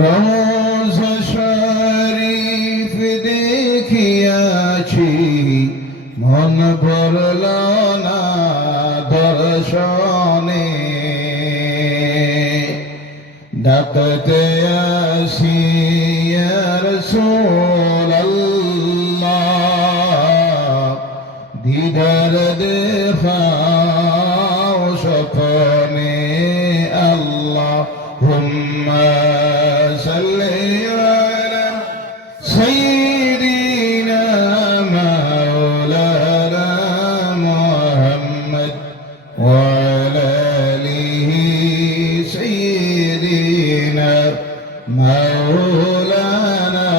রওজা শরীফ দেখিয়াছি, মন ভরল না দর্শনে। ডাকতে আসি ইয়া রাসূলাল্লাহ, দিদার দেখাও স্বপ্নে। আল্লাহুম্মা সাল্লি আলা সাইয়্যিদিনা মাওলানা মুহাম্মদ ওয়া আলা আলিহি সাইয়্যিদিনা মাওলানা।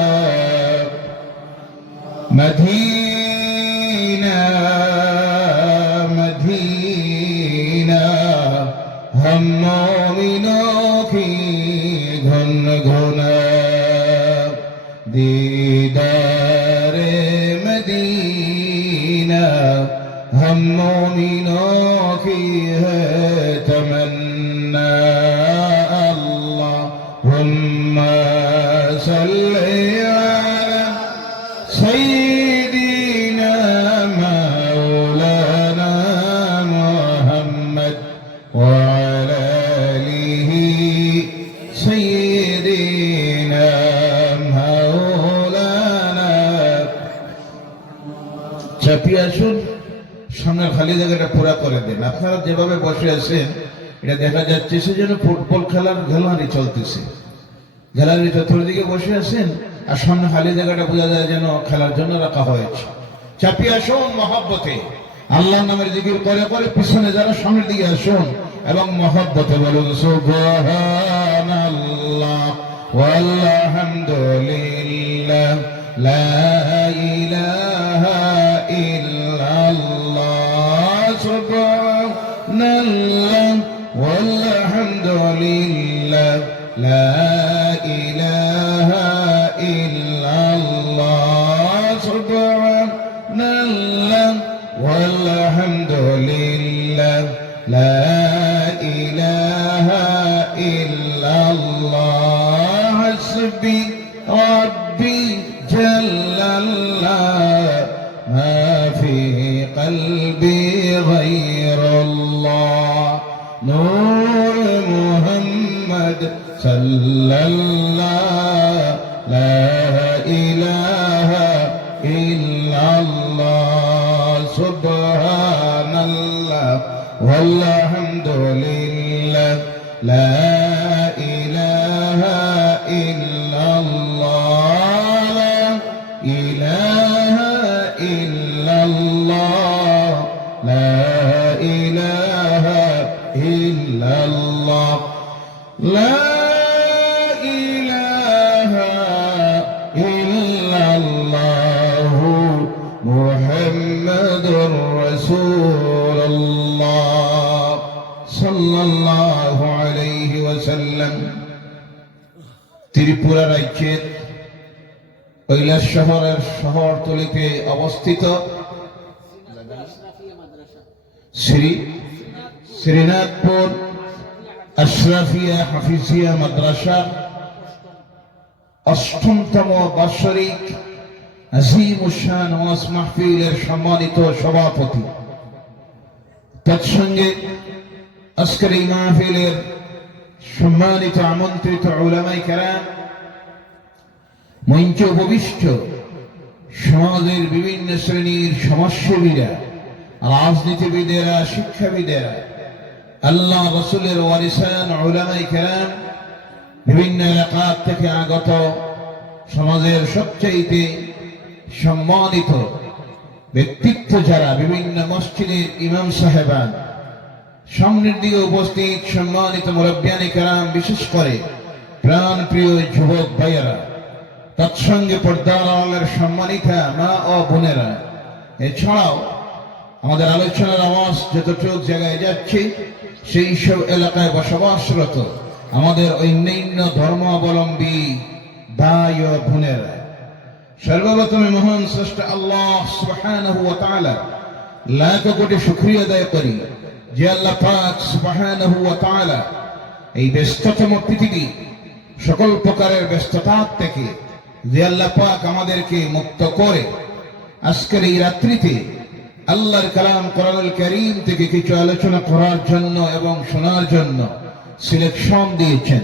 मदीना मदीना हम मोमिनों की घुन घुन दीदारे मदीना, हम मोमिनों की है तमन्ना। अल्लाहुम्मा सल्ली अला सय्यिदिना मौलाना मुहम्मद वा अला आलिहि सय्यिदिना मौलाना। চাপিয়ে আসুন, সামনের খালি জায়গাটা পুরা করে দেন। আপনারা যেভাবে বসে আছেন এটা দেখা যাচ্ছে সে যেন ফুটবল খেলার গ্যালারি চলতেছে। গ্যালারির চতুর্দিকে বসে আছেন আর সামনে খালি জায়গাটা বোঝা যায় যেন খেলার জন্য রাখা হয়েছে। চাপিয়ে আসুন মহব্বতে, আল্লাহর নামের জিকির করে করে পিছনে যারা সামনের দিকে আসুন এবং মহব্বতে বলুন সুবহানাল্লাহ ওয়ালহামদুলিল্লাহ লা ইলাহা ইল্লাল্লাহ সুবহানাল্লাহ ওয়ালহামদুলিল্লাহ লা ইলাহা ইল্লাল্লাহ সুবহানাল্লাহ ওয়ালহামদুলিল্লাহ লা ইলাহা ইল্লাল্লাহ হাসবি রাব্বি জাল্লাল্লাহ মা ফি কলবি গায়রুল্লাহ নূর মুহাম্মদ সাল্লাল্লাহ লা ইলাহা ইল্লাল্লাহ সুবহানাল্লাহ ওয়ালহামদুলিল্লাহ লা ইলাহা ইল্লাল্লাহ লা ইলাহা ইল্লাল্লাহ লা ইলাহা ইল্লাল্লাহ লা মুহাম্মাদুর রাসূলুল্লাহ সাল্লাল্লাহু আলাইহি ওয়াসাল্লাম। ত্রিপুরা রাজ্যের কৈলাস শহরের শহরতলিতে অবস্থিত শ্রী শ্রীনাথপুর আশরাফিয়া হাফিজিয়া মাদ্রাসা অষ্টমতম বার্ষিক আজিমুশান ওয়াজ মাহফিলের সম্মানিত সভাপতি, তৎসঙ্গে আজকের এই মাহফিলের সম্মানিত আমন্ত্রিত উলামায়ে কেরাম, মঞ্চে উপবিষ্ট সমাজের বিভিন্ন শ্রেণীর সমাজসেবীরা, রাজনীতিবিদেরা, শিক্ষাবিদেরা, আল্লাহ রাসূলের ওয়ারিসান উলামায়ে কেরাম, বিভিন্ন এলাকা থেকে আগত সমাজের সবচাইতে সম্মানিত ব্যক্তিত্ব যারা, বিভিন্ন মসজিদের ইমাম সাহেবান, সামনের দিকে উপস্থিত সম্মানিত মুরব্বিয়ানে কেরাম, বিশেষ করে প্রাণ প্রিয় যুবক ভাইয়েরা, তৎসঙ্গে পর্দার আড়ালের সম্মানিতা মা ও বোনেরা, এছাড়াও আমাদের আলোচনার আওয়াজ যতটুকু জায়গায় যাচ্ছে সেই সব এলাকায় বসবাসরত আমাদের অন্যান্য ধর্মাবলম্বী ভাই ও বোনেরা, সর্বপ্রথমে মহান স্রষ্টা আল্লাহ সুবহানাহু ওয়া তাআলা লাখ কোটি শুকরিয়া আদায় করি যে আল্লাহ পাক সুবহানাহু ওয়া তাআলা এই ব্যস্ততম পৃথিবী সকল প্রকারের ব্যস্ততা থেকে যে আল্লাহ পাক আমাদেরকে মুক্ত করে আজকের এই রাত্রিতে আল্লাহর কালাম কোরআনুল কারীম থেকে কিছু আলোচনা করার জন্য এবং শোনার জন্য সিলেকশন দিয়েছেন।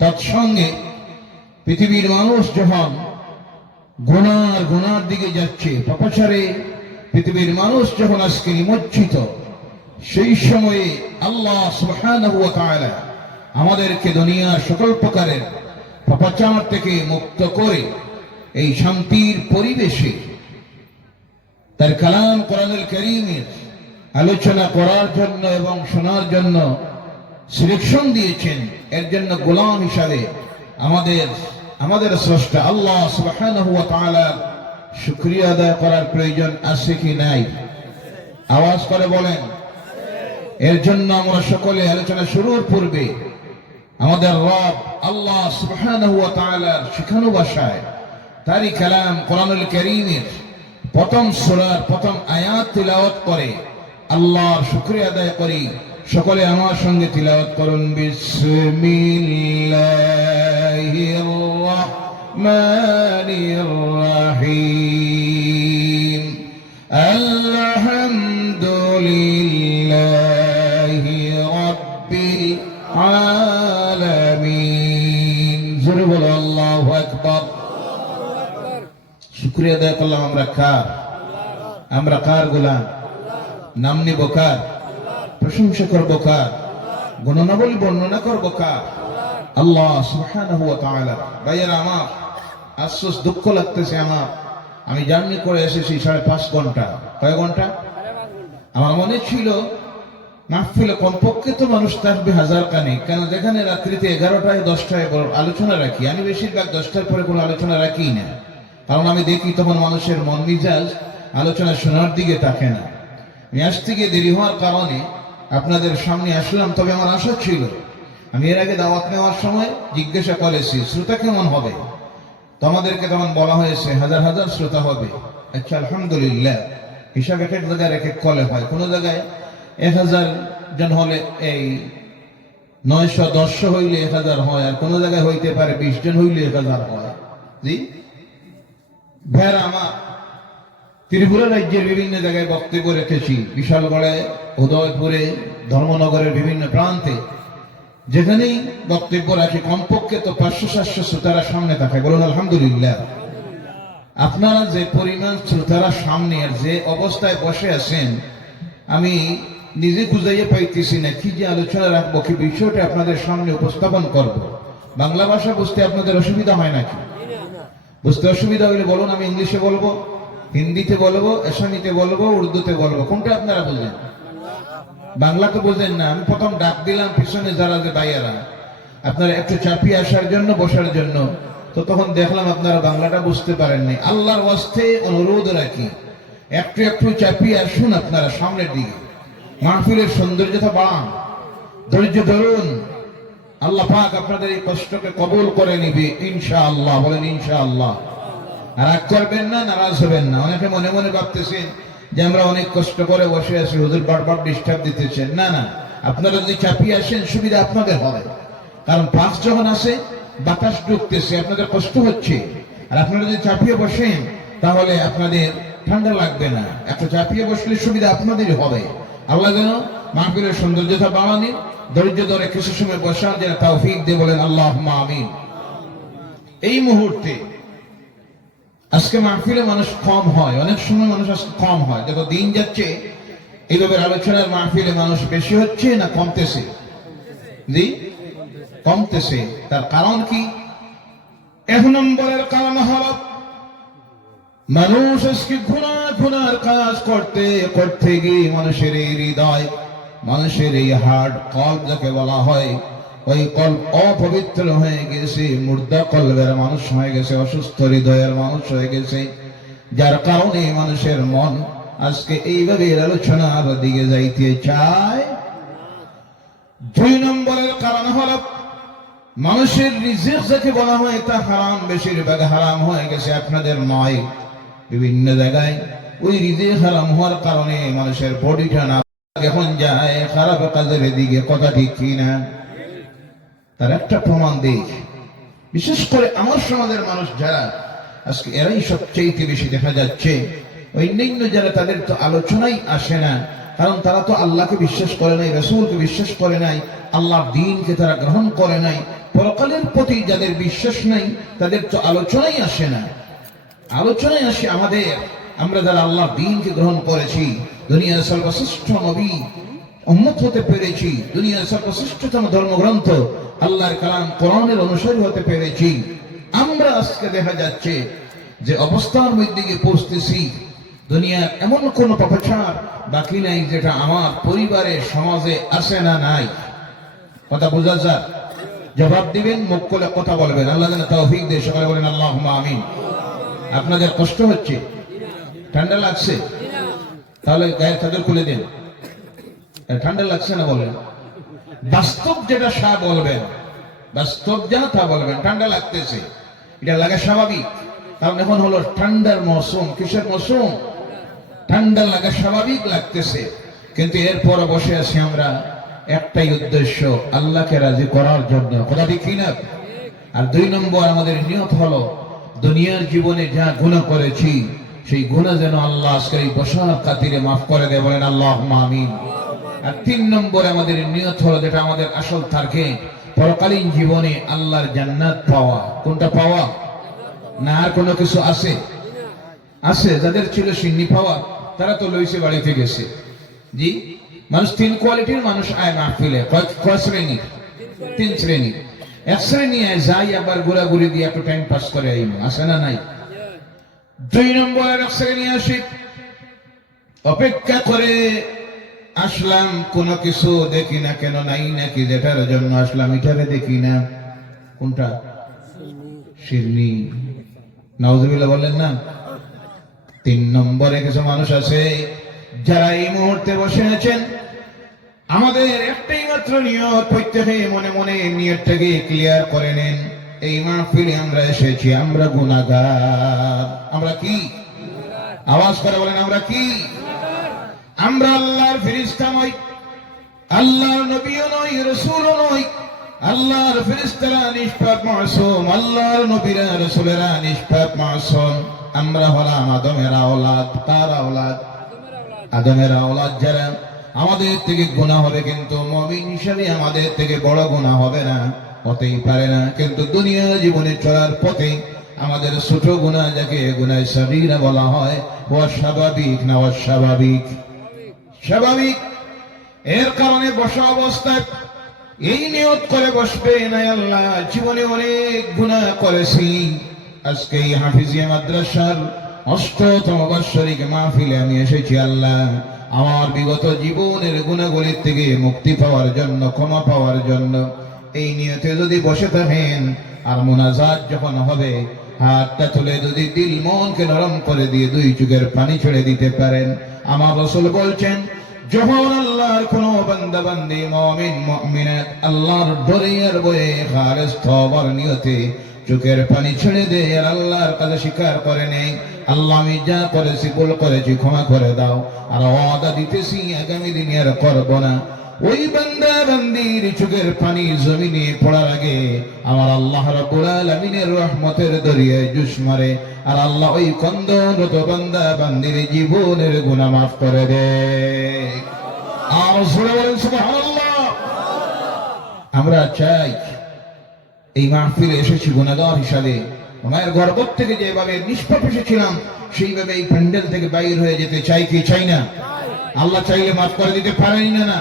তৎসঙ্গে পৃথিবীর মানুষ যখন গুনার দিকে যাচ্ছে, পাপাচারে পৃথিবীর মানুষ যখন আজকে নিমজ্জিত, সেই সময়ে আল্লাহ সুবহানাহু ওয়া তাআলা আমাদেরকে দুনিয়ার সকল প্রকারের পাপাচার থেকে মুক্ত করে এই শান্তির পরিবেশে তার কালাম কোরআনুল কারীমের আলোচনা করার জন্য এবং শোনার জন্য সিলেকশন দিয়েছেন। এর জন্য গোলাম হিসাবে আমাদের স্রষ্টা আল্লাহ সুবহানাহু ওয়া তাআলার শুকরিয়া আদায় করার প্রয়োজন আছে কি নাই? আওয়াজ করে বলেন। এর জন্য আমরা সকলে আলোচনা শুরুর পূর্বে আমাদের রব আল্লাহ সুবহানাহু ওয়া তাআলার শিখানো ভাষায় তারই কালাম কোরআনুল কারীমের প্রথম সূরার প্রথম আয়াত তিলাওয়াত করে আল্লাহর শুকরিয়া আদায় করি। সকলে আমার সঙ্গে তিলাওয়াত করুন। বিসমিল্লাহির রহমানির রহিম। আলহামদুলিল্লাহি রাব্বিল আলামিন। জোরে বলো আল্লাহু আকবার। শুকরিয়া আদায় করলাম আমরা কার গোলাম? নাম নিব কার? প্রশংসা করবো কার? গুণনাবলী বর্ণনা করবো কার? আল্লাহ সুবহানাহু ওয়া তাআলা। ভাইয়েরা আমার, আফসোস দুঃখ লাগতেছে আমি জার্নি করে এসেছি 5.5 ঘন্টা। কয় ঘন্টা? আমার মনে ছিল মাহফিলে কমপক্ষে তো মানুষ থাকবে 1000 খানেক, কেন যেখানে রাত্রিতে 11টায় 10টায় আলোচনা রাখি, আমি বেশিরভাগ 10টার পরে কোনো আলোচনা রাখি না। কারণ আমি দেখি তখন মানুষের মন মিজাজ আলোচনা শোনার দিকে থাকে না। আমি আসতে গিয়ে দেরি হওয়ার কারণে আপনাদের সামনে আসলাম। তবে আমার আশা ছিল, আমি এর আগে দাওয়াত নেওয়ার সময় জিজ্ঞাসা করেছি শ্রোতা কেমন হবে, তো আমাদেরকে তখন বলা হয়েছে হাজার হাজার শ্রোতা হবে। আচ্ছা, আলহামদুলিল্লাহ, হিসাব এক এক জায়গায় এক এক কলে হয়। কোনো জায়গায় 1000 জন হলে এই 910 হইলে 1000 হয়, আর কোনো জায়গায় হইতে পারে 20 জন হইলে 1000 হয়। জি ভাইরা আমার, ত্রিপুরা রাজ্যের বিভিন্ন জায়গায় বক্তব্য রেখেছি, বিশালগড়ে, উদয়পুরে, ধর্মনগরের বিভিন্ন প্রান্তে। যেখানেই বক্তব্য রাখি কমপক্ষে তো 500-700 শ্রোতারা সামনে থাকে। বলুন আলহামদুলিল্লাহ। আপনারা যে পরিমাণ শ্রোতারা সামনে আর যে অবস্থায় বসে আছেন, আমি নিজে খুঁজাইয়ে পাইতেছি না কি যে আলোচনা রাখবো, কি বিষয়টা আপনাদের সামনে উপস্থাপন করব। বাংলা ভাষা বুঝতে আপনাদের অসুবিধা হয় নাকি? বুঝতে অসুবিধা হইলে বলুন, আমি ইংলিশে বলবো, হিন্দিতে বলবো, আসামিতে বলবো, উর্দুতে বলবো। কোনটা আপনারা বুঝেন? বাংলা তো বোঝেন না। আমি প্রথম ডাক দিলাম পিছনে যারা যে ভাইয়েরা, আপনারা একটু চাপিয়ে আসার জন্য, বসার জন্য, তো তখন দেখলাম আপনারা বাংলাটা বুঝতে পারেননি। আল্লাহর ওয়াস্তে অনুরোধ রাখি, একটু একটু চাপিয়ে আসুন আপনারা সামনের দিকে। মাহফিলের সৌন্দর্যতা বাড়ান, ধৈর্য ধরুন। আল্লাহ পাক আপনাদের এই কষ্টকে কবুল করে নিবে ইনশাআল্লাহ। বলেন ইনশাআল্লাহ। রাগ করবেন না, নারাজ হবেন না। অনেকে মনে মনে ভাবতেছেন যে আমরা অনেক কষ্ট করে বসে আছি, হুজুর বারবার ডিস্টার্ব দিতেছেন। না না, আপনারা যদি চাপিয়ে আসেন সুবিধা আপনাদের হবে। কারণ পাশ যখন আসে বাতাস ঢুকতেছে, আপনাদের কষ্ট হচ্ছে। আর আপনারা যদি চাপিয়ে বসেন তাহলে আপনাদের ঠান্ডা লাগবে না। একটা চাপিয়ে বসলে সুবিধা আপনাদেরই হবে। আল্লাহ যেন মাহফিলের সৌন্দর্যতা বাড়ানি, ধৈর্য ধরে কিছু সময় বসার যেন তৌফিক দিয়ে। বলেন আল্লাহুম্মা আমিন। এই মুহূর্তে আজকে মাহফিলে মানুষ কম হয়, অনেক সময় মানুষ আজকে কম হয়। যত দিন যাচ্ছে এইভাবে আলোচনার মাহফিলে মানুষ বেশি হচ্ছে না কমতেছে? জি, কমতেছে। তার কারণ কি? 1 নম্বরের কারণ হলো মানুষ আজকে গুনার কাজ করতে করতে গিয়ে মানুষের এই হৃদয়, মানুষের এই হার্ট কল্ব যাকে বলা হয়, ওই কল্ব অপবিত্র হয়ে গেছে, মুর্দা কল্বের মানুষ হয়ে গেছে, অসুস্থ হৃদয়ের মানুষ হয়ে গেছে। যার কারণে মানুষের মন আজকে এইভাবে আলোচনার দিকে যাইতে চায়। 2 নম্বরের কারণ হলো মানুষের রিজিক যাকে বলা হয় তা হারাম, বেশিরভাগ হারাম হয়ে গেছে। আপনাদের নয়, বিভিন্ন জায়গায় ওই রিজিক হারাম হওয়ার কারণে মানুষের বডিটা না এখন যায় খারাপ কাজের দিকে। কথা ঠিক কিনা? তার একটা প্রমাণ দেই। বিশেষ করে আমার সমাজের মানুষ যারা আজকে এরাই সবচেয়ে বেশি দেখা যাচ্ছে। অন্যান্য যারা তাদের তো আলোচনাই আসে না, কারণ তারা তো আল্লাহকে বিশ্বাস করে নাই, রাসূলকে বিশ্বাস করে নাই, আল্লাহর দ্বীনকে তারা গ্রহণ করে নাই। পরকালের প্রতি যাদের বিশ্বাস নাই তাদের তো আলোচনাই আসে না। আলোচনায় আসে আমাদের, আমরা যারা আল্লাহর দ্বীনকে গ্রহণ করেছি, দুনিয়ার সর্বশ্রেষ্ঠ নবী উম্মত হতে পেরেছি, দুনিয়ার সর্বশ্রেষ্ঠতম ধর্মগ্রন্থ আল্লাহর কালাম কোরআনের অনুসারী হতে পেরেছি, আমরা আজকে দেখা যাচ্ছে যে অবস্থার মধ্যে গিয়ে পৌঁছতেছি, দুনিয়ার এমন কোন পাপাচার বাকি নাই যেটা আমার পরিবারে সমাজে আছে না নাই। কথা বোঝা যায়? জবাব দিবেন, মুখ খুলে কথা বলবেন। আল্লাহ যেন তৌফিক দেয়। সকালে বলেন আল্লাহুম্মা আমিন। আপনাদের কষ্ট হচ্ছে? ঠান্ডা লাগছে? তাহলে গায়ের চাদর খুলে দিন। ঠান্ডা লাগছে না বলেন। বাস্তব যেটা সা বলবেন, বাস্তব যা তা বলবেন। ঠান্ডা লাগতেছে, এটা লাগা স্বাভাবিক, কারণ এখন হলো ঠান্ডার মৌসুম। কিসের মৌসুম? ঠান্ডা লাগা স্বাভাবিক লাগতেছে, কিন্তু এরপর বসে আছি আমরা একটাই উদ্দেশ্য, আল্লাহকে রাজি করার জন্য। কথা ঠিক কিনা? আর 2 নম্বর আমাদের নিয়ত হলো দুনিয়ার জীবনে যা গুনাহ করেছি সেই গুনাহ যেন আল্লাহ আজকের এই বসার খাতিরে মাফ করে দেয়। বলেন আল্লাহুম্মা আমিন। আর 3 নম্বরে আমাদের নিয়ত হলো, যেটা আমাদের আসল টার্গেট, পরকালীন জীবনে আল্লাহর জান্নাত পাওয়া। কোনটা পাওয়া? না আর কোনো কিছু আছে? আছে। যাদের ছিল সিন্নি পাওয়া তারা তো লইছে, বাড়িতে গেছে। জি, মানুষ 3 কোয়ালিটির মানুষ আয় মাহফিলে। কয় শ্রেণী? 3 শ্রেণী। 1 শ্রেণী আয় যাই, আবার ঘোরাঘুরি দিয়ে একটু টাইম পাস করে আইম, আছে না নাই? 2 নম্বরের 1 শ্রেণী আসি, অপেক্ষা করে আসলাম, কোনো কিছু দেখি না, কেন নাই নাকি যেটার জন্য আসলাম এটারে দেখি না। কোনটা? সিন্নি। নাউজুবিল্লাহ বলেন না। 3 নম্বরে কিছু মানুষ আছে যারা এই মুহূর্তে বসে আছেন, আমাদের একটাই মাত্র নিয়ত, প্রত্যেকে মনে মনে নিয়তটাকে ক্লিয়ার করে নেন। এই মাহফিলে আমরা এসেছি, আমরা গুনাহগার। আমরা কি? আওয়াজ করে বলেন, আমরা কি? আমরা আল্লাহর ফেরেশতা নই, আল্লাহর নবীও নই, রাসূলও নই। আল্লাহর ফেরেশতারা নিষ্পাক মাসুম, আল্লাহর নবীরা রাসূলেরা নিষ্পাক মাসুম। আমরা হলাম আদমের আওলাদ। কার আওলাদ? আদমের আওলাদ। যারা আমাদের থেকে গুনাহ হবে, কিন্তু মুমিন হিসেবে আমাদের থেকে বড় গুনাহ হবে না, হতেই পারে না। কিন্তু দুনিয়ার জীবনে চলার পথে আমাদের ছোট গুনাহ, যাকে গুনাহ সগীরা বলা হয়, ও স্বাভাবিক না অস্বাভাবিক? স্বাভাবিক। এর কারণে বসা অবস্থায় এই নিয়ত করে বসবে না, আল্লাহ জীবনে অনেক গুনাহ করেছি, আজকে এই হাফিজিয়া মাদ্রাসার 8তম বার্ষিক মাহফিলে আমি এসেছি, আল্লাহ আমার বিগত জীবনের গুনাহগুলির থেকে মুক্তি পাওয়ার জন্য, ক্ষমা পাওয়ার জন্য। এই নিয়তে যদি বসে থাকেন, আর মুনাজাত যখন হবে, হাতটা তুলে যদি দিল মনকে নরম করে দিয়ে 2 চোখের পানি ছেড়ে দিতে পারেন। আমার রাসূল বলছেন, যখন আল্লাহর কোন বান্দা বান্দি মুমিন মুমিনাত আল্লাহর ডরে আর ভয়ে খালেস তওবার নিয়তে চোখের পানি ছেড়ে দেয়, আর আল্লাহর কাছে স্বীকার করে নেই, আল্লাহ আমি যা করেছি, ভুল করেছি, ক্ষমা করে দাও, আর ওয়াদা দিতেছি আগামী দিনে আর করব না। ওই বান্দা বান্দির চোখের পানি জমিনে পড়ার আগে আমার আল্লাহ রাব্বুল আলামিনের রহমতের দরিয়ায় জুস মারে, আর আল্লাহ ওই কন্দনরত বান্দা বান্দির জীবনের গুনাহ মাফ করে দেয়। আর সুবহানাল্লাহ। আমরা চাই এই মাহফিলে এসেছি গুনাহগার হিসাবে, মায়ের গর্ভ থেকে যেভাবে নিষ্পাপ এসেছিলাম সেইভাবে এই প্যান্ডেল থেকে বাইর হয়ে যেতে চাই কি চাই না? আল্লাহ চাইলে মাফ করে দিতে পারেনি না? না,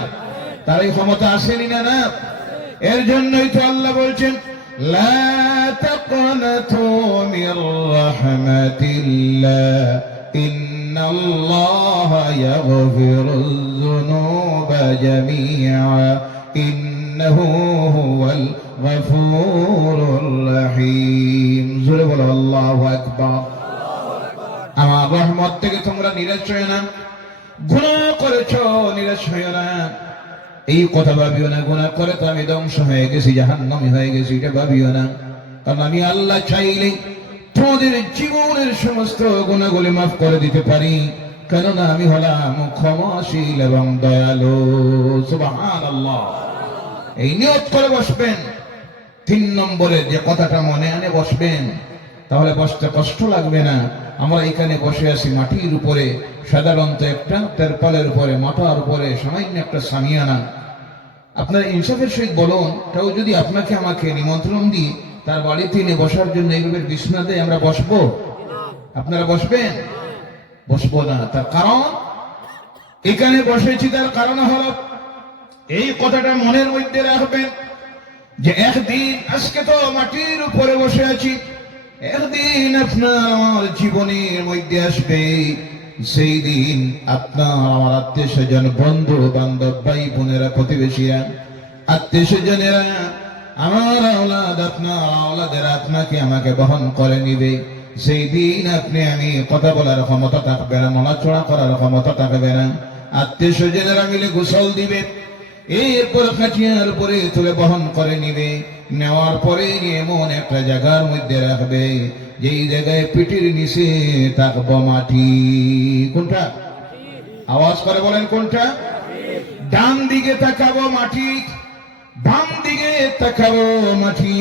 তার এই ক্ষমতা আসেনি না? না, এর জন্যই তো আল্লাহ বলছেন, লা তাকনাতু মির রাহমাতিল্লাহ ইন্নাল্লাহা ইয়াগফিরুয যুনুবা জামিআ ইন্নাহু হুয়াল গফুরুর রহিম। জোরে বলো আল্লাহু আকবার। আমার রহমত থেকে তোমরা নিরাশ হয়ো না, গুনাহ করেছো নিরাশ হয়ো না, এই কথা ভাবিও না। গুনাহ করে তো আমি ধ্বংস হয়ে গেছি, জাহান্নামী হয়ে গেছি, এটা ভাবিও না। কারণ আমি আল্লাহ চাইলে তোমাদের জীবনের সমস্ত গুনাহগুলি মাফ করে দিতে পারি, কেননা আমি হলাম ক্ষমাশীল এবং দয়ালু। সুবহানাল্লাহ। এই নিয়ত করে বসবেন, তিন নম্বরে যে কথাটা মনে আনে বসবেন, তাহলে বসতে কষ্ট লাগবে না। আমরা এখানে বসে আছি মাটির উপরে, সাধারণত একটা তেরপালের উপরে, মাথার উপরে সামান্য একটা সামিয়ানা। আপনার ইনসাফের সহিত বলুন, কেউ যদি আপনাকে আমাকে নিমন্ত্রণ দিই তার বাড়িতে নিয়ে বসার জন্য এইভাবে বিছানা দেয়, আমরা বসবো? আপনারা বসবেন? বসবো না। তার কারণ এখানে বসেছি, তার কারণ হলো এই কথাটা মনের মধ্যে রাখবেন যে একদিন, আজকে তো মাটির উপরে বসে আছি, একদিন আপনার আমার জীবনের মধ্যে আসবে, সেই দিন আপনার আমার আত্মীয় স্বজন, বন্ধু বান্ধব, ভাই বোনেরা, প্রতিবেশীরা, আত্মীয় স্বজনেরা, আমার আওলাদ, আপনার আওলাদেরা আপনাকে আমাকে বহন করে নিবে। সেই দিন আপনি আমি কথা বলার ক্ষমতা থাকবে না, নড়াচড়া করার ক্ষমতা থাকবে না। আত্মীয় স্বজনেরা মিলে গোসল দিবে, এরপর খাটিয়ার উপরে তুলে বহন করে নিবে। নেওয়ার পরে এমন একটা জায়গার মধ্যে রাখবে যেই জায়গায় পিঠের নিচে থাকবো মাটি। কোনটা? আওয়াজ করে বলেন কোনটা? ডান দিকে তাকাবো মাটি, বাম দিকে তাকাবো মাটি,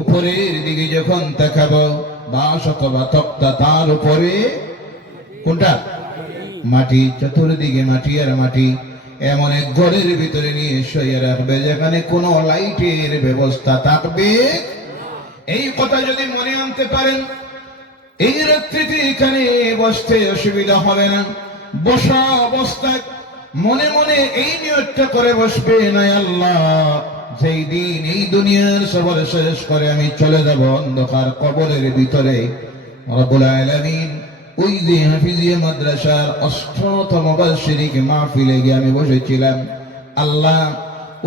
উপরের দিকে যখন তাকাবো বাঁশ অথবা তক্তা, তার উপরে কোনটা? মাটি। চতুর্দিকে মাটি আর মাটি। এমন এক ঘরের ভিতরে নিয়ে শুয়ে রাখবে যেখানে কোনো লাইটের ব্যবস্থা থাকবে। এই কথা যদি মনে আনতে পারেন, এই রাত্রিতে এখানে বসতে অসুবিধা হবে না। বসা অবস্থায় মনে মনে এই নিয়তটা করে বসবে, না আল্লাহ, যেই দিন এই দুনিয়ার সফর শেষ করে আমি চলে যাব অন্ধকার কবরের ভিতরে, রব্বুল আলামিন ওই যে হাফিজিয়া মাদ্রাসার 8তম বার্ষিক মাহফিলে গিয়ে আমি বসেছিলাম, আল্লাহ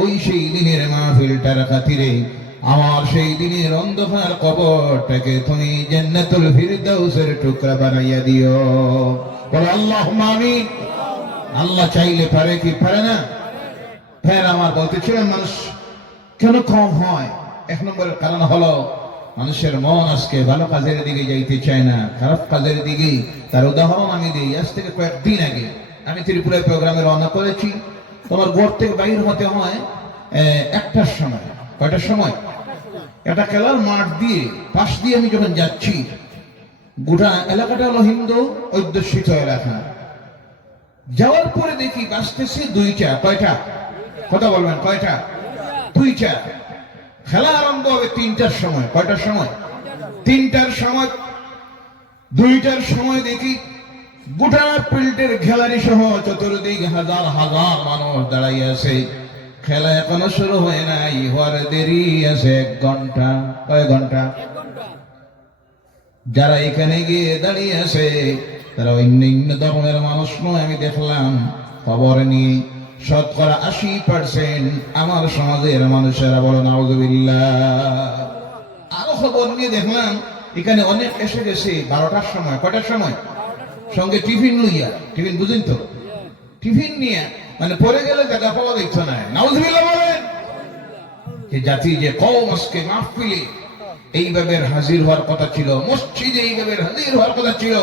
ওই সেই দিনের মাহফিলটার খাতিরে আমার সেই দিনের অন্ধকার কবরটাকে তুমি জান্নাতুল ফিরদাউসের টুকরা বানাইয়া দিও। বলো আল্লাহুম্মা আমিন। আল্লাহ চাইলে পারে কি পারে না? ফের আমার বলতেছিলেন মানুষ কেন কম হয়? এক নম্বরের কারণ হলো মানুষের মন আজকে ভালো কাজের দিকে যাইতে চায় না, খারাপ কাজের দিকে। তার উদাহরণ আমি দিই। আজ থেকে কয়েকদিন আগে আমি ত্রিপুরায় প্রোগ্রামে রওনা করেছি। তোমার ঘর থেকে বাইর হতে হয় 1টার সময়। কয়টার সময়? একটা খেলার মাঠ দিয়ে পাশ দিয়ে আমি যখন যাচ্ছি, গোটা এলাকাটা হলো হিন্দু অধ্যুষিত এলাকা। যাওয়ার পরে দেখি বাঁচতেছে 2টা। কয়টা? কথা বলবেন কয়টা? 2টা। খেলা আরম্ভ হবে 3টার সময়। কয়টার সময়? 3টার সময়। 2টার সময় দেখি গোটা ফিল্ডের খেলারি সহ চতুর্দিকে হাজার হাজার মানুষ দাঁড়াইয়া আছে। খেলা এখনো শুরু হয় নাই, হওয়ার দেরি আছে 1 ঘন্টা। কয় ঘন্টা? যারা এখানে গিয়ে দাঁড়িয়ে আছে তারা অন্য ধর্মের মানুষ নয়। আমি দেখলাম খবর নিয়ে 80% আমার সমাজের মানুষেরা। বলো নাউযুবিল্লাহ। আরো খবর নিয়ে দেখলাম এখানে অনেক এসে গেছে 12টার সময়। কয়টার সময়? সঙ্গে টিফিন লইয়া। টিফিন বুঝেন তো? টিফিন নিয়ে, মানে পরে গেলে জায়গা পাওয়া দেখছো না। নাউযুবিল্লাহ বলেন। যে জাতি, যে কওম আজকে মাহফিলে এইভাবে হাজির হওয়ার কথা ছিল, মসজিদে এইভাবে হাজির হওয়ার কথা ছিল,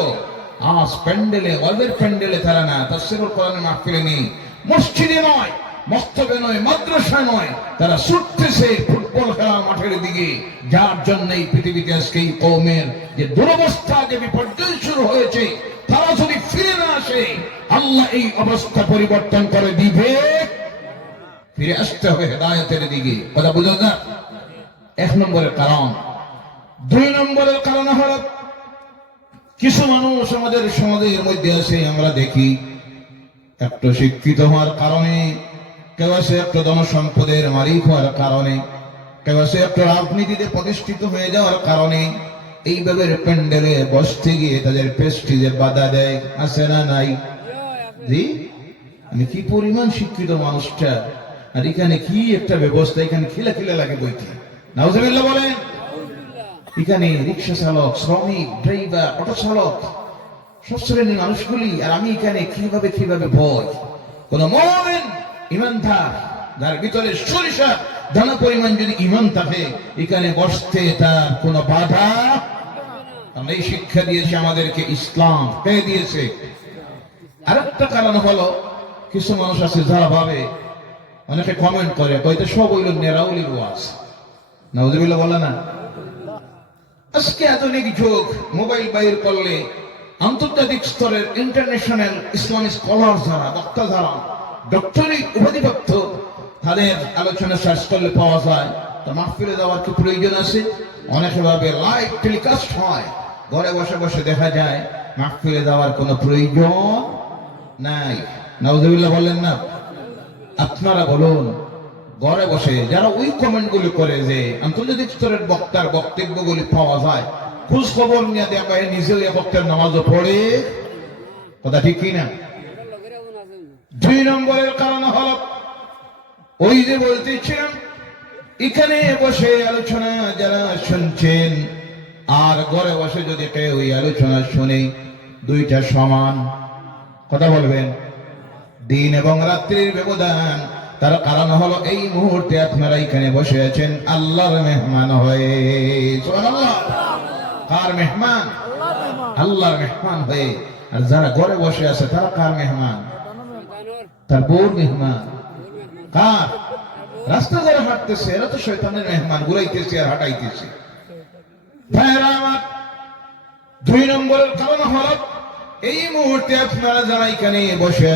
আজ প্যান্ডেলে, ওয়াজের প্যান্ডেলে তারা না, তাফসীরুল কোরআনের মাহফিলে নেই, মসজিদে নয়, মক্তবে নয়, মাদ্রাসা নয়, তারা ছুটতেছে ফুটবল খেলার মাঠের দিকে। যার জন্য এই পৃথিবীতে আজকে এই কওমের যে দুরবস্থা, যে বিপর্যয় শুরু হয়েছে, তারা যদি ফিরে না আসে আল্লাহ এই অবস্থা পরিবর্তন করে দিবে। ফিরে আসতে হবে হেদায়েতের দিকে। কথা বুঝো না? 1 নম্বরের কারণ। 2 নম্বরের কারণ হলো কিছু মানুষ আমাদের সমাজের মধ্যে আছে, আমরা দেখি একটু শিক্ষিত হওয়ার কারণে, কেউ আছে একটু জনসম্পদের মালিক হওয়ার কারণে, কেউ আছে একটু রাজনীতিতে প্রতিষ্ঠিত হয়ে যাওয়ার কারণে এইভাবে প্যান্ডেলে বসতে গিয়ে তাদের প্রেস্টিজে বাধা দেয়। আছে না নাই? জি, আমি কি পরিমাণ শিক্ষিত মানুষটা, আর এখানে কি একটা ব্যবস্থা, এখানে খিলা খিলা লাগে বইতে। নাউযুবিল্লাহ বলেন। এখানে রিক্সা চালক, শ্রমিক, ড্রাইভার, অটো চালক, সব শ্রেণীর মানুষগুলি, আর আমি এখানে কিভাবে ভয়। কোন মুমিন ঈমানদার যার ভিতরে সরিষা দানা পরিমাণ যদি ঈমান থাকে, এখানে বসতে তার কোনো বাধা। আমরা এই শিক্ষা দিয়েছে আমাদেরকে ইসলাম, কে দিয়েছে? আরেকটা কারণ হলো কিছু মানুষ আছে যারা ভাবে, অনেকে কমেন্ট করে, কইতে সব হইল নেরাউলির ওয়াজ। নাউজুবিল্লাহ বলে না। আজকে আধুনিক যুগ, মোবাইল বাইর করলে আন্তর্জাতিক স্তরের ইন্টারন্যাশনাল ইসলামিক স্কলার যারা, বক্তা যারা, ডক্টরেট উপাধিপ্রাপ্ত, তাদের আলোচনা সার্চ করলে পাওয়া যায়। তা মাহফিলে যাওয়ার কি প্রয়োজন আছে? অনেকে ভাবে লাইভ টেলিকাস্ট হয়, ঘরে বসে বসে দেখা যায়, মাহফিলে যাওয়ার কোনো প্রয়োজন নাই। নাউজুবিল্লাহ বলেন না। আপনারা বলুন, ঘরে বসে যারা ওই কমেন্টগুলি করে যে আন্তর্জাতিক স্তরের বক্তার বক্তব্যগুলি পাওয়া যায়, খোঁজ খবর নিয়ে দেখা নিজে ওই বক্তার নামাজও পড়ে, কথা ঠিক কিনা? 2 নম্বরের কারণ হল ওই যে বলতেছিলাম, এখানে বসে আলোচনা যারা শুনছেন আর ঘরে বসে যদি কেউ ওই আলোচনা শুনে, দুইটা সমান। কথা বলবেন, দিন এবং রাত্রির ব্যবধান। তার কারণ হলো এই মুহূর্তে আপনারা এখানে বসে আছেন আল্লাহর মেহমান হয়ে। সুবহানাল্লাহ। কার মেহমান? আল্লাহর মেহমান হয়ে। আর যারা ঘরে বসে আছে তারা কার মেহমান? তার বউর মেহমান। কার? রাস্তা যারা হাঁটতেছে এরা তো শয়তানের মেহমান, ঘুরাইতেছে আর হাঁটাইতেছে। ভাইরা আমার, 2 নম্বরের কারণ হলো এই মুহূর্তে আপনারা যারা এখানে বসে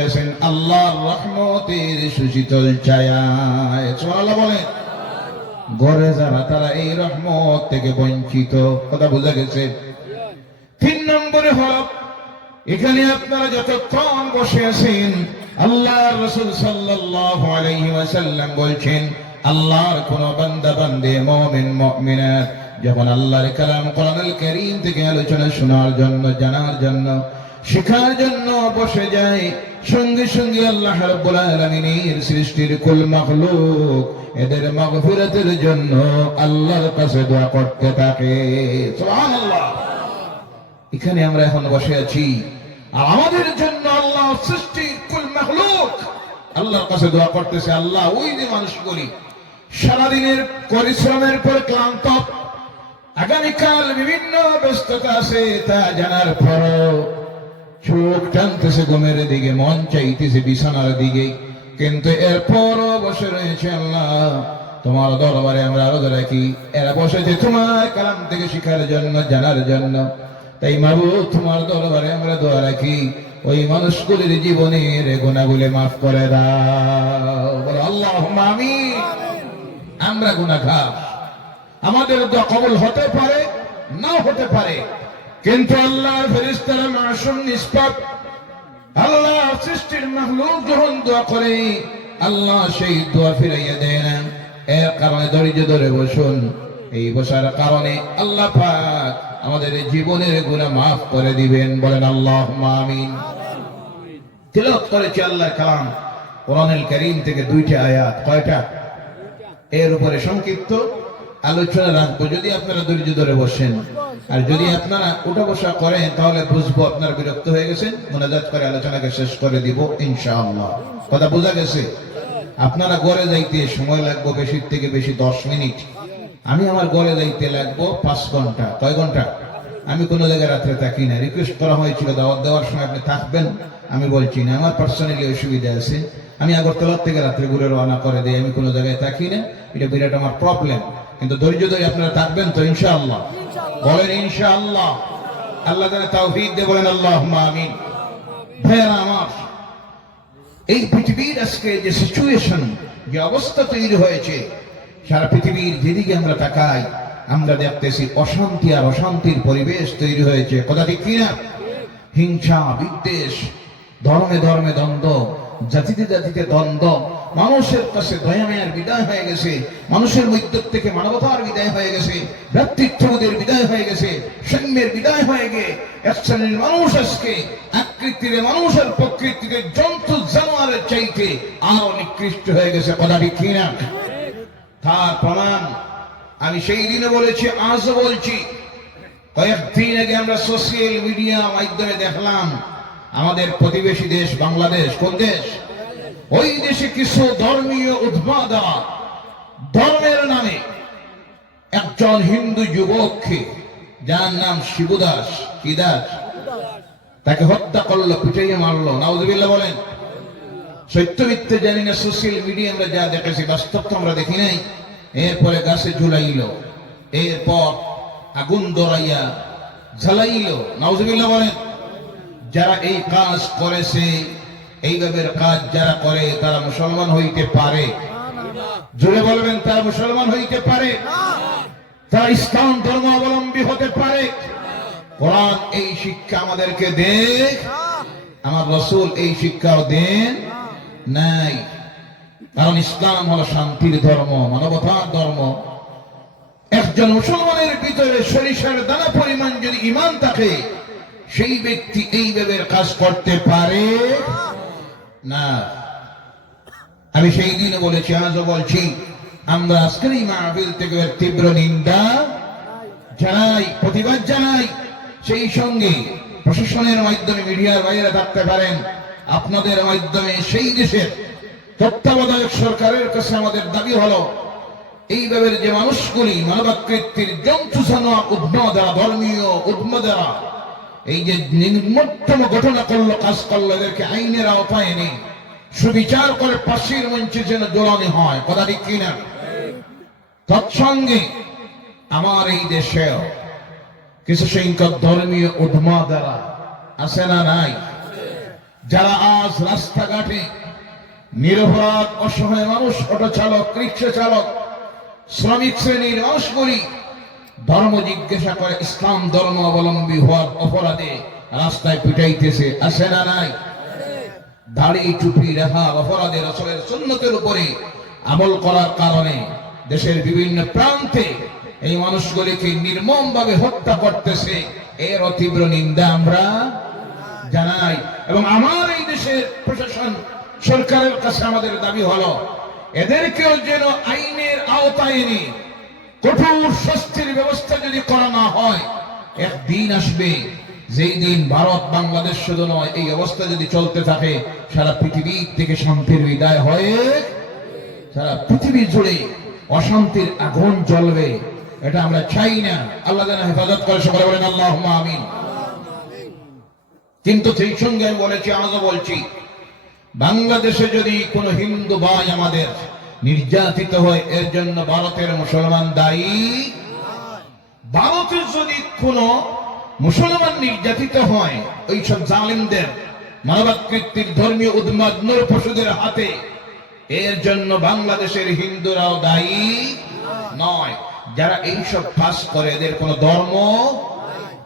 আছেন আল্লাহর রহমতের সুশীতল ছায়ায়। সুবহানাল্লাহ বলেন। ঘরে যারা, তারা এই রহমত থেকে বঞ্চিত। কথা বোঝা গেছে? 3 নম্বরে হলো এখানে আপনারা যতক্ষণ বসে আছেন, আল্লাহর রাসূল সাল্লাল্লাহু আলাইহি ওয়াসাল্লাম বলছেন, আল্লাহর কোন বান্দা বান্দে মুমিন মুমিনাত যখন আল্লাহর কালাম কোরআনুল কারীম থেকে আলোচনা শোনার জন্য, জানার জন্য, শেখার জন্য বসে যায়, সঙ্গে সঙ্গে আল্লাহ রাব্বুল আলামিনের সৃষ্টির কুল মাখলুক এদের মাগফিরাতের জন্য আল্লাহর কাছে দোয়া করতে থাকে। সুবহানাল্লাহ। এখানে আমরা এখন বসে আছি আর আমাদের জন্য আল্লাহ সৃষ্টির কুল মাখলুক আল্লাহর কাছে দোয়া করতেছে। আল্লাহ, ওই যে মানুষগুলি সারাদিনের পরিশ্রমের পর ক্লান্ত, আগামীকাল বিভিন্ন ব্যস্ততা আছে তা জানার পরও চোখ টানতেছে ঘুমের দিকে, মন চাইতেছে বিছানার দিকে, কিন্তু এরপরও বসে রয়েছে। আল্লাহ, তোমার দরবারে আমরা আরো রাখি, এরা বসেছে তোমার কালাম থেকে শিখার জন্য, জানার জন্য। তাই মাবুদ, তোমার দরবারে আমরা দোয়া রাখি, ওই মানুষগুলির জীবনের গুনাহগুলি মাফ করে দাও। বলো আল্লাহুম্মা আমিন। আমরা গুনাহগার, আমাদের দোয়া কবুল হতে পারে, নাও হতে পারে, কিন্তু আল্লাহ ফেরেশতারা মাসুম নিষ্পাপ। আল্লাহ সৃষ্টির মাখলুক যখন দোয়া করে, আল্লাহ সেই দোয়া ফিরাইয়া দেয় না। এর কারণে ধৈর্য ধরে বসুন। এই বসার কারণে আল্লাহ পাক আমাদের জীবনের গুনাহ মাফ করে দিবেন। বলেন আল্লাহুম্মা আমিন। তিলাওয়াত করেছি আল্লাহর কালাম কোরআনুল কারীম থেকে 2টা আয়াত। কয়টা? এর উপরে সংক্ষিপ্ত আলোচনা রাখবো যদি আপনারা ধৈর্য ধরে বসেন। আর যদি আপনারা উঠা বসা করেন তাহলে বুঝবো আপনারা বিরক্ত হয়ে গেছেন, মোনাজাত করে আলোচনাকে শেষ করে দিব ইনশাআল্লাহ। কথা বোঝা গেছে? আপনারা ঘরে যাইতে সময় লাগবে বেশি থেকে বেশি 10 মিনিট। আমি আমার ঘরে যাইতে লাগবো 5 ঘন্টা। কয় ঘন্টা? আমি কোনো জায়গায় রাত্রে থাকি না। রিকোয়েস্ট করা হয়েছিল দাওয়াত দেওয়ার সময় আপনি থাকবেন, আমি বলছি না, আমার পার্সোনালি অসুবিধা আছে। আমি আগরতলা থেকে রাত্রে ঘুরে রওনা করে দিই, আমি কোনো জায়গায় থাকি না, এটা বিরাট আমার প্রবলেম। কিন্তু ধৈর্য ধরে আপনারা থাকবেন তো ইনশাআল্লাহ? বলেন ইনশাআল্লাহ। আল্লাহ তাআলা তৌফিক দিয়ে বলেন আল্লাহুম্মা আমিন। ভাইরা আমার, এই পৃথিবীর আজকে যে সিচুয়েশন, যে অবস্থা তৈরি হয়েছে, সারা পৃথিবীর যেদিকে আমরা তাকাই আমরা দেখতেছি অশান্তি আর অশান্তির পরিবেশ তৈরি হয়েছে। কথা ঠিক কিনা? হিংসা, বিদ্বেষ, ধর্মে ধর্মে দ্বন্দ্ব, জাতিতে জাতিতে দ্বন্দ্ব, মানুষের কাছে দয়া মায়ার বিদায় হয়ে গেছে, মানুষের মধ্য থেকে মানবতার বিদায় হয়ে গেছে, ভ্রাতৃত্ববোধের বিদায় হয়ে গেছে, সৈন্যের বিদায় হয়ে গিয়ে এক শ্রেণীর মানুষ আজকে আকৃতিতে মানুষ আর প্রকৃতিতে জন্তু জানোয়ারের চাইতে আরো নিকৃষ্ট হয়ে গেছে। কথা ঠিক কিনা? তার প্রমাণ আমি সেই দিনে বলেছি, আজও বলছি। কয়েকদিন আগে আমরা সোশ্যাল মিডিয়া মাধ্যমে দেখলাম আমাদের প্রতিবেশী দেশ বাংলাদেশ। কোন দেশ? ওই দেশে কিছু ধর্মীয় উদ্মাদা ধর্মের নামে একজন হিন্দু যুবককে, যার নাম শিবদাস, কি দাস, তাকে হত্যা করলো, পিটাইয়ে মারলো। নাউযুবিল্লাহ বলেন। সত্য মিথ্যে জানি না, সোশ্যাল মিডিয়া আমরা যা দেখেছি, বাস্তব তো আমরা দেখি নাই। এরপরে গাছে ঝুলাইল, এরপর আগুন ধরাইয়া জ্বালাইল। নাউজুবিল্লাহ বলেন। যারা এই কাজ করেছে, এইভাবে কাজ যারা করে তারা মুসলমান হইতে পারে? জোরে বলবেন, তারা মুসলমান হইতে পারে? তারা ইসলাম ধর্ম অবলম্বী হতে পারে? কোরআন এই শিক্ষা আমাদেরকে দেয়, আমার রাসূল এই শিক্ষাও দেন নাই। কারণ ইসলাম হলো শান্তির ধর্ম, মানবতার ধর্ম। একজন মুসলমানের ভিতরে সরিষার দানা পরিমাণ যদি ঈমান থাকে, সেই ব্যক্তি এইভাবে কাজ করতে পারে না। আমি সেই দিনে বলেছি, আজও বলছি, আমরা আজকের এই মাহফিল থেকে তীব্র নিন্দা জানাই, প্রতিবাদ জানাই। সেই সঙ্গে প্রশাসনের মাধ্যমে, মিডিয়ার বাইরে থাকতে পারেন, আপনাদের মাধ্যমে সেই দেশের তত্ত্বাবধায়ক সরকারের কাছে আমাদের দাবি হলো, এইভাবে যে মানুষগুলি মানবাকৃতির জন্তুছানা উদ্মাদা, ধর্মীয় উদ্মাদা, এই যে নির্মমতম ঘটনা করলো, কাজ করলো, এদেরকে আইনের আওতায় এনে সুবিচার করে ফাঁসির মঞ্চে যেন দোলানি হয়। কথা ঠিক কিনা? তৎসঙ্গে আমার এই দেশেও কিছু সংখ্যক ধর্মীয় উন্মাদরা আছে না নাই? যারা আজ রাস্তাঘাটে নিরপরাধ অসহায় মানুষ, অটো চালক, রিক্সা চালক, শ্রমিক শ্রেণীর মানুষগুলি ধর্ম জিজ্ঞাসা করে ইসলাম ধর্ম অবলম্বী হওয়ার অপরাধে রাস্তায় পিটাইতেছে, আছে না নাই? দাড়ি টুপি রাখার অপরাধে, রাসূলের সুন্নতের উপরে আমল করার কারণে দেশের বিভিন্ন প্রান্তে এই মানুষগুলিকে নির্মম ভাবে হত্যা করতেছে। এর তীব্র নিন্দা আমরা জানাই। এবং আমার এই দেশের প্রশাসন, সরকারের কাছে আমাদের দাবি হলো, এদেরকেও যেন আইনের আওতায় এনে কঠোর শাস্তির ব্যবস্থা যদি করা না হয়, একদিন আসবে যেই দিন ভারত, বাংলাদেশ শুধু নয়, এই অবস্থা যদি চলতে থাকে, সারা পৃথিবী থেকে শান্তির বিদায় হয়ে সারা পৃথিবী জুড়ে অশান্তির আগুন জ্বলবে। এটা আমরা চাই না। আল্লাহ যেন হেফাজত করে, সকলে বলেন আল্লাহুম্মা আমিন। কিন্তু সেই সঙ্গে আমি বলেছি, আজও বলছি, বাংলাদেশে যদি কোনো হিন্দু ভাই আমাদের নির্যাতিত হয়, এর জন্য ভারতের মুসলমান দায়ী। ভারতের যদি কোনো মুসলমান নির্যাতিত হয় ওইসব জালিমদের, মানবাকৃতির ধর্মীয় উন্মাদ নরপশুদের হাতে, এর জন্য বাংলাদেশের হিন্দুরাও দায়ী নয়। যারা এইসব কাজ করে, এদের কোনো ধর্ম,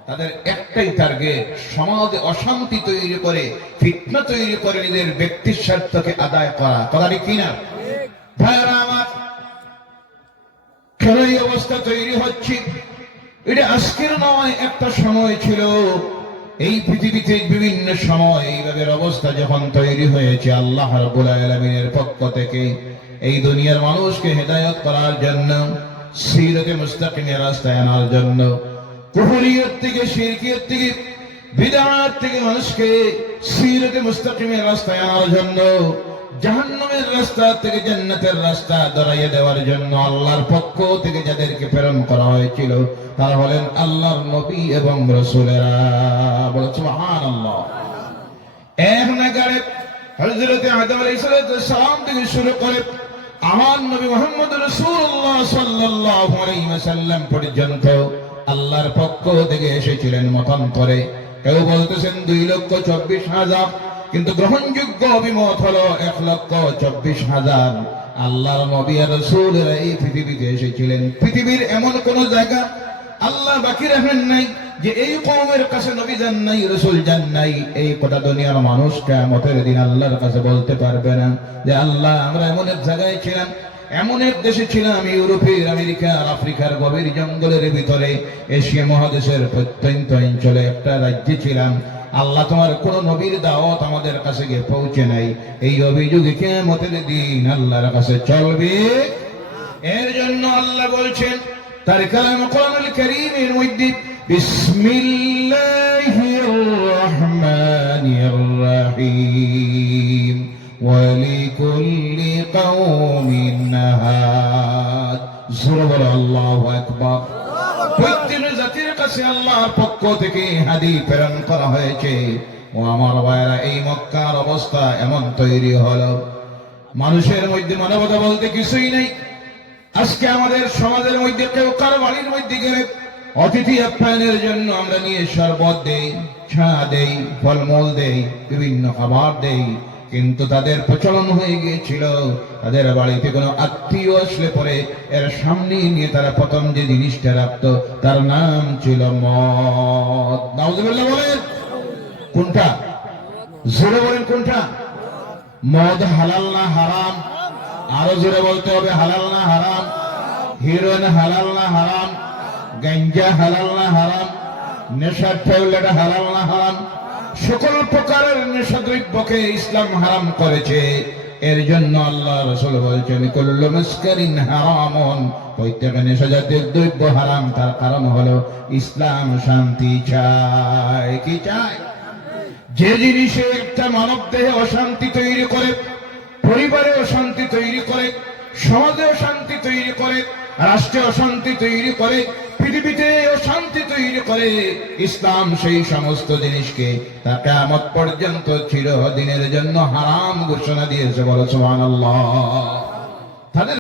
তাদের একটাই টার্গেট, সমাজে অশান্তি তৈরি করে, ফিতনা তৈরি করে নিজের ব্যক্তির স্বার্থকে আদায় করা। কথা ঠিক কিনা ভাইরা আমার? কেন এই অবস্থা তৈরি হচ্ছে? এটা আজকের নয়, একটা সময় ছিল। এই পৃথিবীতে বিভিন্ন সময় এইভাবে অবস্থা যখন তৈরি হয়েছে, আল্লাহ রাব্বুল আলামিনের পক্ষ থেকে এই দুনিয়ার মানুষকে হেদায়েত করার জন্য, সিরাতে মুস্তাকিমের রাস্তায় আনার জন্য, কুফরিয়ত থেকে, শিরকিয়ত থেকে, বিদআত থেকে মানুষকে সিরাতে মুস্তাকিমের রাস্তায় আনার জন্য, জাহান্নামের রাস্তা থেকে জান্নাতের রাস্তা ধরাইয়ে দেওয়ার জন্য আল্লাহর পক্ষ থেকে যাদেরকে প্রেরণ করা হয়েছিল, তারা হলেন আল্লাহর নবী এবং রাসূলেরা। বলো সুবহানাল্লাহ। এক নাগাড়ে হযরত আদম আলাইহিস সালাম থেকে শুরু করে আমার নবী মুহাম্মদ রাসূলুল্লাহ সাল্লাল্লাহু আলাইহি ওয়াসাল্লাম পর্যন্ত আল্লাহর পক্ষ থেকে এসেছিলেন মতান্তরে। কেউ বলতেছেন 2,24,000, কিন্তু গ্রহণযোগ্য অভিমত হলো 1,24,000 আল্লাহর নবী আর রাসূলেরা এই পৃথিবীতে এসেছিলেন। পৃথিবীর এমন কোন জায়গা আল্লাহ বাকি রাখেন নাই যে এই কওমের কাছে নবী যান নাই, রাসূল যান নাই। এই কথা দুনিয়ার মানুষ কিয়ামতের দিন আল্লাহর কাছে বলতে পারবে না যে আল্লাহ, আমরা এমন এক জায়গায় ছিলাম, এমন এক দেশে ছিলাম, ইউরোপের, আমেরিকার, আফ্রিকার গভীর জঙ্গলের ভিতরে, এশিয়া মহাদেশের প্রত্যন্ত অঞ্চলে একটা রাজ্যে ছিলাম। আল্লাহ, তোমার কোন নবীর দাওয়াত আমাদের কাছে গিয়ে পৌঁছে নাই। এই অভিযোগ কিয়ামতের দিন আল্লাহর কাছে চলবে। এর জন্য আল্লাহ বলছেন তার কালাম কোরআনুল কারীমের মধ্যে, বিসমিল্লাহির রহমানির রহিম, ওয়া লিকুল্লি কওমিন হাদ। জোরে বলো আল্লাহু আকবার। প্রত্যেক জাতির কাছে আল্লাহর পক্ষ থেকে হাদী প্রেরণ করা হয়েছে। ও আমার ভাইরা, এই মক্কার অবস্থা এমন তৈরি হলো, মানুষের মধ্যে মানবতা বলতে কিছুই নেই। আজকে আমাদের সমাজের মধ্যে কেউ কারো বাড়ির মধ্যে গেলে অতিথি আপ্যায়নের জন্য আমরা নিয়ে শরবত দেই, ছা দেই, ফলমূল দেই, বিভিন্ন খাবার দেই, কিন্তু তাদের প্রচলন হয়ে গিয়েছিল তাদের বাড়িতে কোনো আত্মীয় আসলে পরে এর সামনে নিয়ে তারা প্রথম যে জিনিসটা রাখতো তার নাম ছিল মদ। নাউজুবিল্লাহ বলেন। কোনটা? জোরে বলেন কোনটা? মদ হালাল না হারাম? আরো জোরে বলতে হবে, হালাল না হারাম? হিরোইন হালাল না হারাম? গাঞ্জা হালাল না হারাম? নেশার ট্যাবলেট হালাল না হারাম? সকল প্রকারের নেশাদ্রব্যকে ইসলাম হারাম করেছে। এর জন্য আল্লাহ রাসূল বলেছেন কুল্লু মুসকারিন হারামুন, প্রত্যেক নেশা জাতীয় দ্রব্য হারাম। তার কারণ হলো ইসলাম শান্তি চায়। কি চায়? যে জিনিসে একটা মানব দেহে অশান্তি তৈরি করে, পরিবারে অশান্তি তৈরি করে, সমাজে অশান্তি তৈরি করে, রাষ্ট্রে অশান্তি তৈরি করে, পৃথিবীতে অশান্তি তৈরি করে, ইসলাম সেই সমস্ত জিনিসকে তা কিয়ামত পর্যন্ত চিরদিনের জন্য হারাম ঘোষণা দিয়েছে। বলো সুবহানাল্লাহ। তাদের